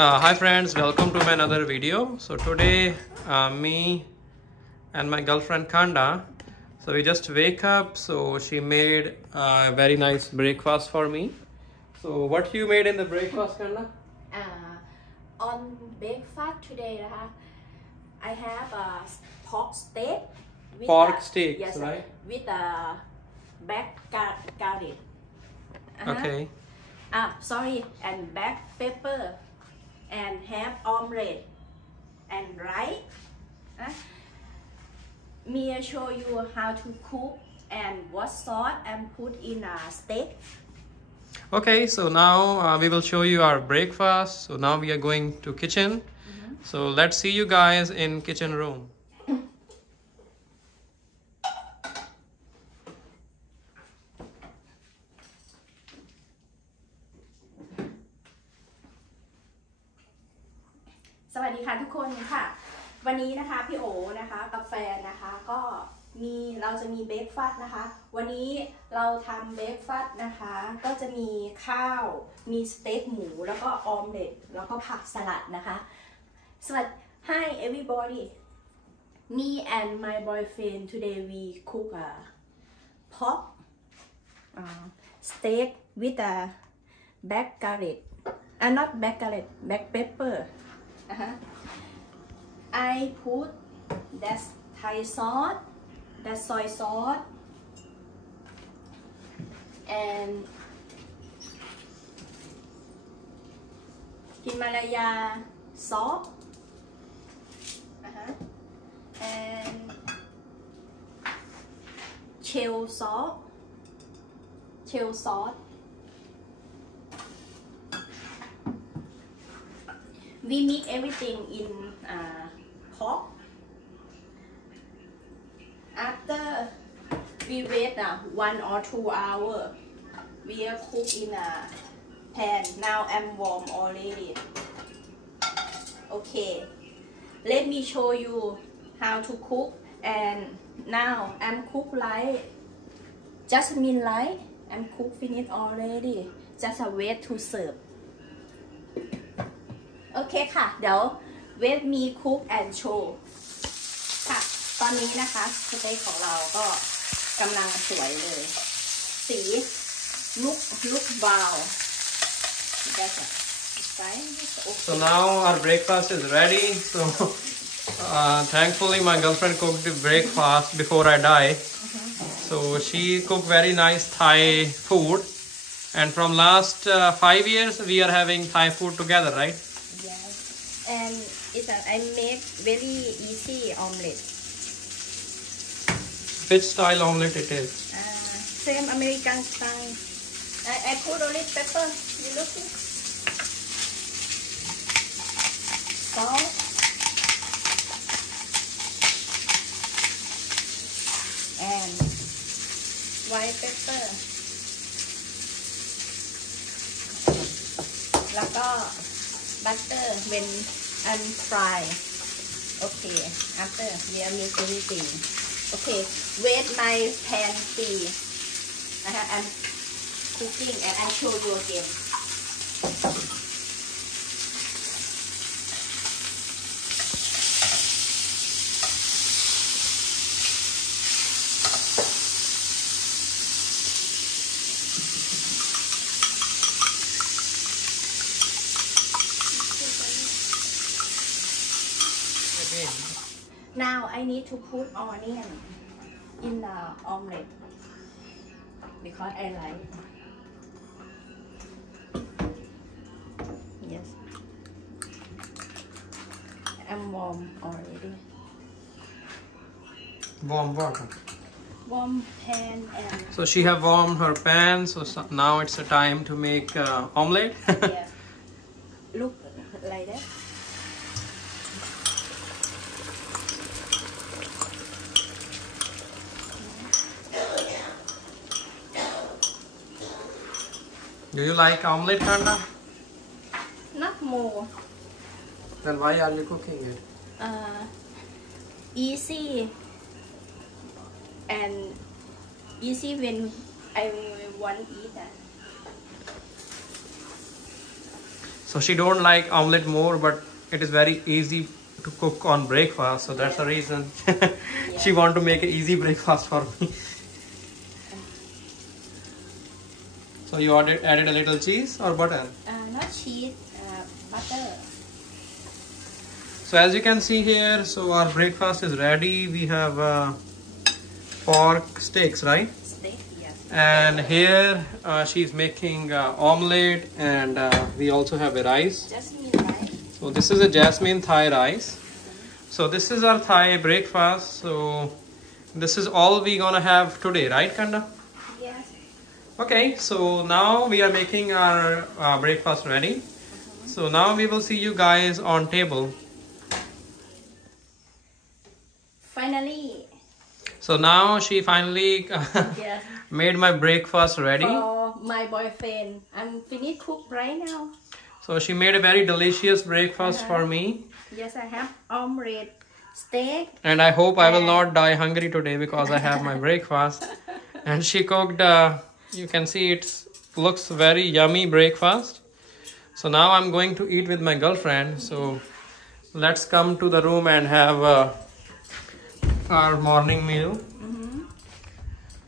Hi friends, welcome to my another video. So today me and my girlfriend Kanda, so we just wake up, so she made a very nice breakfast for me. So what you made in the breakfast, Kanda? On breakfast today, I have a pork steak. Pork steak, yes, right? With a black garlic. Okay. Sorry, and black pepper, and have omelette and rice. Me show you how to cook and what sauce and put in a steak. Okay, so now we will show you our breakfast. So now we are going to kitchen. So let's see you guys in kitchen room. สวัสดีค่ะทุกคนค่ะวันนี้นะคะพี่โอนะคะกับแฟนนะคะก็เราจะมีเบรกฟาสต์นะคะวันนี้เราทำเบรกฟาสต์นะคะก็จะมีข้าวมีสเต็กหมูแล้วก็ออมเล็ตแล้วก็ผักสลัดนะคะสวัสดี Hi everybody me and my boyfriend today we cook a pork steak with a black garlic not black garlic black pepper I put that Thai sauce, that soy sauce, and Himalaya salt, and shell sauce. We mix everything in pork. After we wait 1 or 2 hours, we cook in a pan. Now I'm warm already. Okay, let me show you how to cook. And now I'm cook like jasmine rice. I'm cook finished already. Just wait to serve. โอเคค่ะเดี๋ยวเวทมีคุกแอนโชว์ค่ะตอนนี้นะคะสเต็กของเราก็กำลังสวยเลยสีลุกบราวน์ So now our breakfast is ready. So thankfully my girlfriend cooked the breakfast before I die. So she cooked very nice Thai food, and from last 5 years we are having Thai food together, right? And I make very easy omelette. Which style omelette it is? Same American style. I put only pepper. You look it. Salt. And white pepper. แล้วก็ butter when and fry. Okay, after we are mix everything. Okay, wait my pan see. I'm cooking and I show you again. Now I need to put onion in the omelette because I like. Yes, I'm warm already. Warm water. Warm pan and. So she have warmed her pan. So now it's the time to make omelette. Yes. Look like that. Do you like omelette, Kanda? Not more. Then why are you cooking it? Easy and easy when I want to eat that. So she don't like omelette more, but it is very easy to cook on breakfast. So that's the reason she want to make an easy breakfast for me. So you added a little cheese or butter? Not cheese, butter. So as you can see here, so our breakfast is ready. We have pork steaks, right? Steak, yes. And here she's making omelette, and we also have a rice. Jasmine rice. So this is a jasmine Thai rice. So this is our Thai breakfast. So this is all we gonna have today, right, Kanda? Yes. Okay, so now we are making our breakfast ready. So now we will see you guys on table. Finally. So now she finally Yes. made my breakfast ready. For my boyfriend. I'm finished cook right now. So she made a very delicious breakfast for me. Yes, I have omelette, steak. And I hope I will not die hungry today because I have my breakfast. And she cooked, you can see it looks very yummy breakfast. So now I'm going to eat with my girlfriend. So let's come to the room and have our morning meal.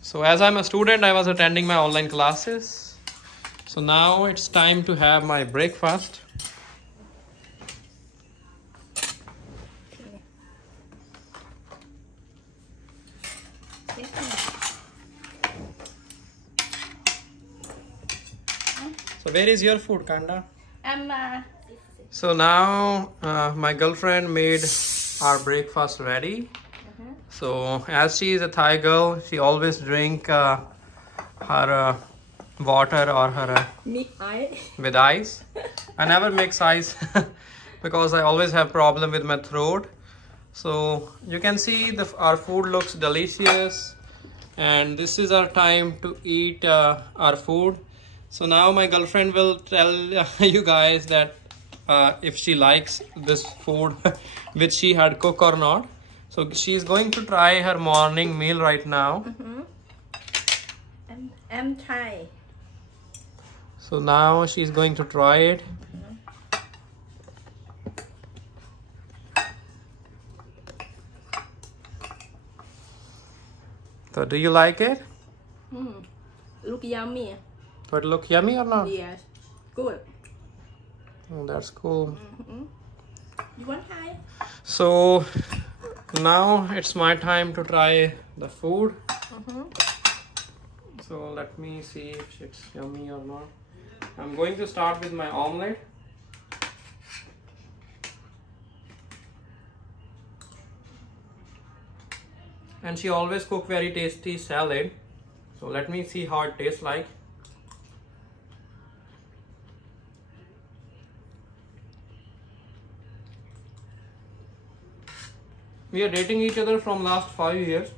So as I'm a student, I was attending my online classes. So now it's time to have my breakfast. So where is your food, Kanda? So now my girlfriend made our breakfast ready. So as she is a Thai girl, she always drink her water or her with ice. I never mix ice because I always have problem with my throat. So you can see our food looks delicious, and this is our time to eat our food. So now my girlfriend will tell you guys that if she likes this food which she had cooked or not. So she's going to try her morning meal right now. I'm Thai. So now she's going to try it. So do you like it? Look yummy. So it look yummy or not? Yes. Good. Oh, that's cool. You want Thai? So now it's my time to try the food. So let me see if it's yummy or not. I'm going to start with my omelette. And she always cook very tasty salad. So let me see how it tastes like. We are dating each other from last 5 years.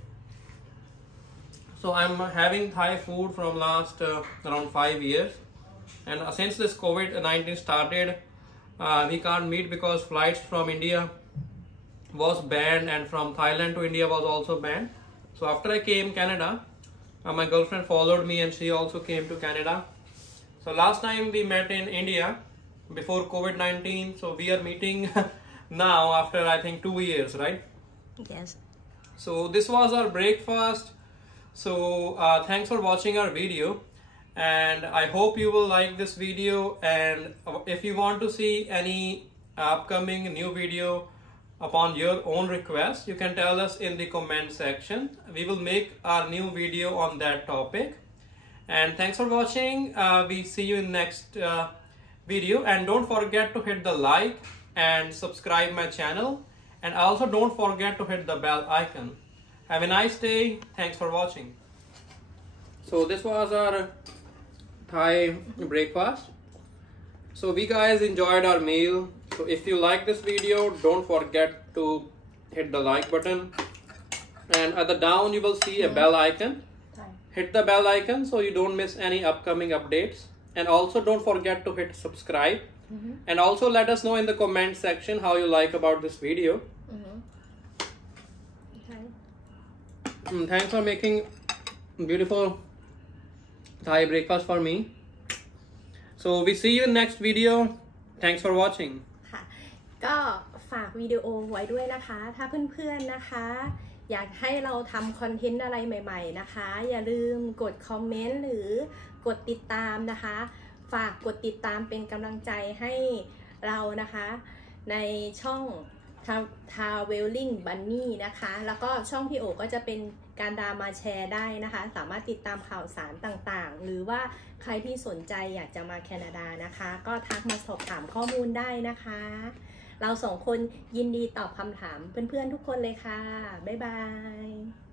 So I'm having Thai food from last around 5 years. And since this COVID-19 started, we can't meet because flights from India was banned, and from Thailand to India was also banned. So after I came Canada, my girlfriend followed me and she also came to Canada. So last time we met in India before COVID-19. So we are meeting now after I think 2 years, right? Yes. So this was our breakfast. So thanks for watching our video, and I hope you will like this video. And if you want to see any upcoming new video upon your own request, you can tell us in the comment section. We will make our new video on that topic. And thanks for watching. We see you in next video, and don't forget to hit the like and subscribe my channel, and also don't forget to hit the bell icon. Have a nice day. Thanks for watching. So this was our Thai breakfast. So we guys enjoyed our meal. So if you like this video, don't forget to hit the like button, and at the down you will see a bell icon. Hit the bell icon so you don't miss any upcoming updates, and also don't forget to hit subscribe. And also let us know in the comment section how you like about this video. Thanks for making beautiful Thai breakfast for me. So we see you in next video. Thanks for watching ค่ะก็ฝากวิดีโอไว้ด้วยนะคะถ้าเพื่อนๆนะคะอยากให้เราทำคอนเทนต์อะไรใหม่ๆนะคะอย่าลืมกดคอมเมนต์หรือกดติดตามนะคะฝากกดติดตามเป็นกำลังใจให้เรานะคะในช่อง Traveling Bunny นะคะแล้วก็ช่องพี่โอก็จะเป็นการดามาแชร์ได้นะคะสามารถติดตามข่าวสารต่างๆหรือว่าใครที่สนใจอยากจะมาแคนาดานะคะก็ทักมาสอบถามข้อมูลได้นะคะเราสองคนยินดีตอบคำถามเพื่อนๆทุกคนเลยค่ะบ๊ายบาย